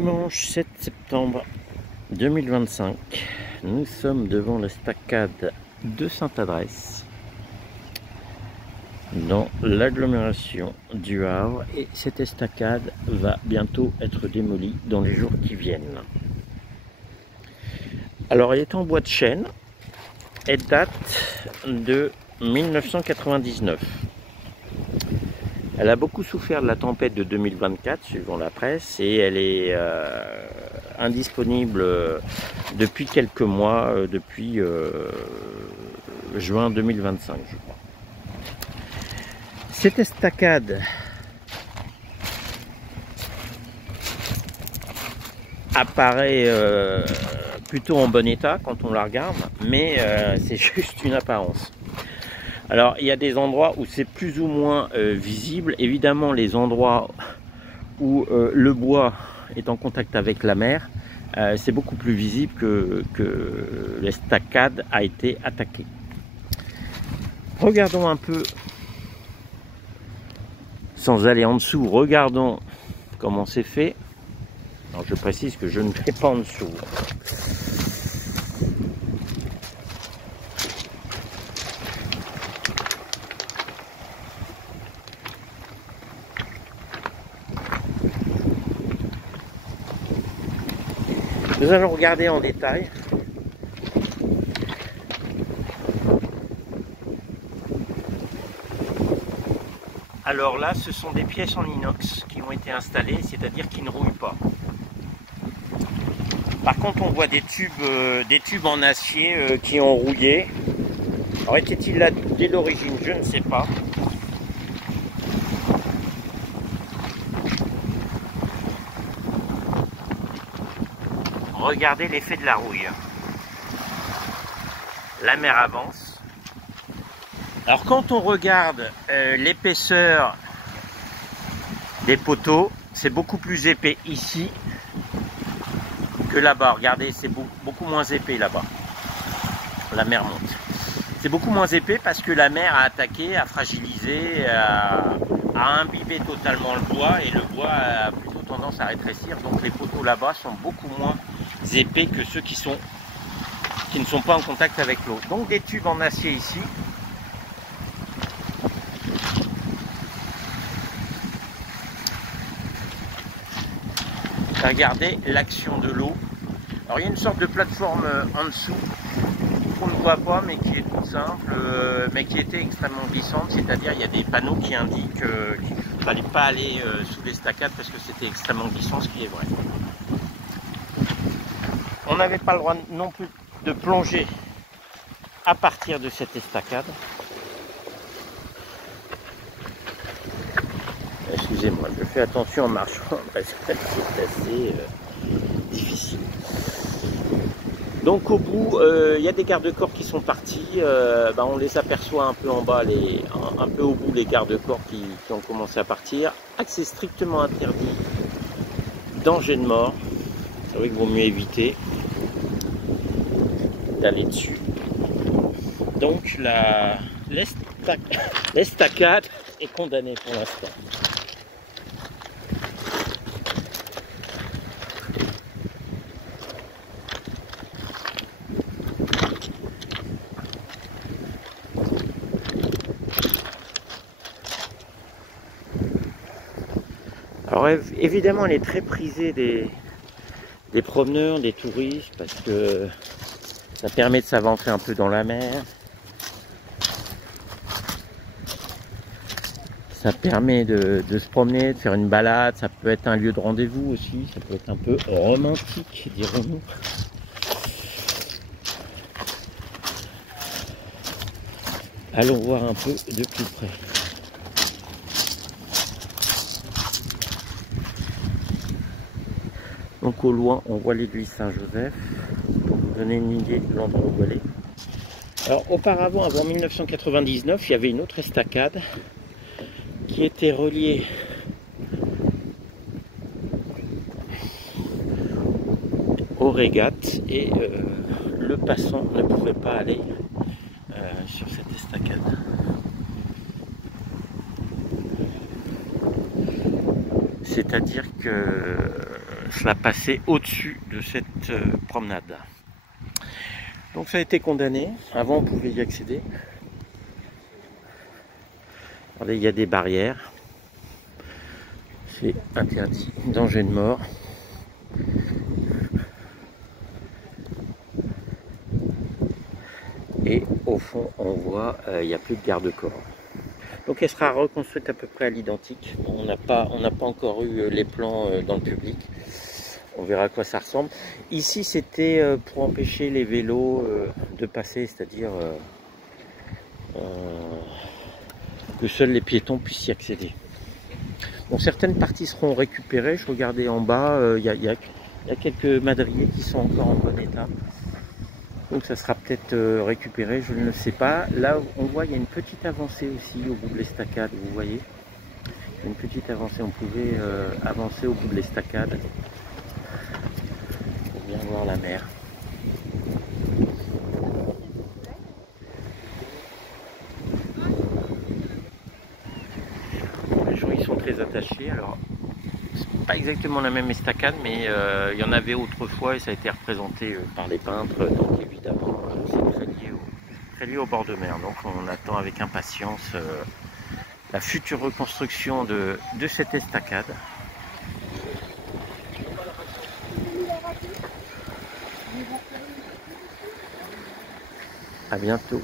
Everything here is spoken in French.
Dimanche 7 septembre 2025, nous sommes devant l'estacade de Sainte-Adresse dans l'agglomération du Havre, et cette estacade va bientôt être démolie dans les jours qui viennent. Alors, elle est en bois de chêne, elle date de 1999. Elle a beaucoup souffert de la tempête de 2024, suivant la presse, et elle est indisponible depuis quelques mois, depuis juin 2025, je crois. Cette estacade apparaît plutôt en bon état quand on la regarde, mais c'est juste une apparence. Alors, il y a des endroits où c'est plus ou moins visible. Évidemment, les endroits où le bois est en contact avec la mer, c'est beaucoup plus visible que l'estacade a été attaquée. Regardons un peu, sans aller en dessous, regardons comment c'est fait. Alors, je précise que je ne vais pas en dessous. Nous allons regarder en détail. Alors là, ce sont des pièces en inox qui ont été installées, c'est-à-dire qui ne rouillent pas. Par contre, on voit des tubes en acier qui ont rouillé. Alors, était-il là dès l'origine? Je ne sais pas. Regardez l'effet de la rouille. La mer avance. Alors quand on regarde l'épaisseur des poteaux, c'est beaucoup plus épais ici que là-bas. Regardez, c'est beaucoup moins épais là-bas. La mer monte. C'est beaucoup moins épais parce que la mer a attaqué, a fragilisé, a imbibé totalement le bois, et le bois a plutôt tendance à rétrécir. Donc les poteaux là-bas sont beaucoup moins épais que ceux qui ne sont pas en contact avec l'eau. Donc des tubes en acier ici. Regardez l'action de l'eau. Alors il y a une sorte de plateforme en dessous qu'on ne voit pas, mais qui est toute simple, mais qui était extrêmement glissante. C'est-à-dire il y a des panneaux qui indiquent qu'il ne fallait pas aller sous l'estacade parce que c'était extrêmement glissant, ce qui est vrai. On n'avait pas le droit non plus de plonger à partir de cette estacade. Excusez-moi, je fais attention en marchant parce que c'est assez difficile. Donc au bout, il y a des garde-corps qui sont partis. On les aperçoit un peu en bas, un peu au bout, les garde-corps qui ont commencé à partir. Accès strictement interdit, danger de mort. C'est vrai qu'il vaut mieux éviter d'aller dessus. Donc l'estacade est condamnée pour l'instant. Alors évidemment, elle est très prisée des promeneurs, des touristes, parce que ça permet de s'aventurer un peu dans la mer. Ça permet de se promener, de faire une balade. Ça peut être un lieu de rendez-vous aussi. Ça peut être un peu romantique, dirons-nous. Allons voir un peu de plus près. Donc au loin, on voit l'église Saint-Joseph, pour vous donner une idée de l'endroit où elle est. Alors auparavant, avant 1999, il y avait une autre estacade qui était reliée aux régates, et le passant ne pouvait pas aller sur cette estacade. C'est-à-dire que cela passait au-dessus de cette promenade. Donc ça a été condamné. Avant on pouvait y accéder. Regardez, il y a des barrières. C'est interdit, danger de mort. Et au fond, on voit, il n'y a plus de garde-corps. Donc elle sera reconstruite à peu près à l'identique. On n'a pas encore eu les plans dans le public. On verra à quoi ça ressemble. Ici, c'était pour empêcher les vélos de passer, c'est-à-dire que seuls les piétons puissent y accéder. Bon, certaines parties seront récupérées. Je regardais en bas, il y a quelques madriers qui sont encore en bon état. Donc ça sera peut-être récupéré, je ne le sais pas. Là, on voit, il y a une petite avancée aussi au bout de l'estacade, vous voyez. Il y a une petite avancée, on pouvait avancer au bout de l'estacade pour bien voir la mer. Les gens, ils sont très attachés. Alors, c'est pas exactement la même estacade, mais il y en avait autrefois et ça a été représenté par les peintres. Donc évidemment, c'est très lié au bord de mer. Donc on attend avec impatience la future reconstruction de cette estacade. À bientôt.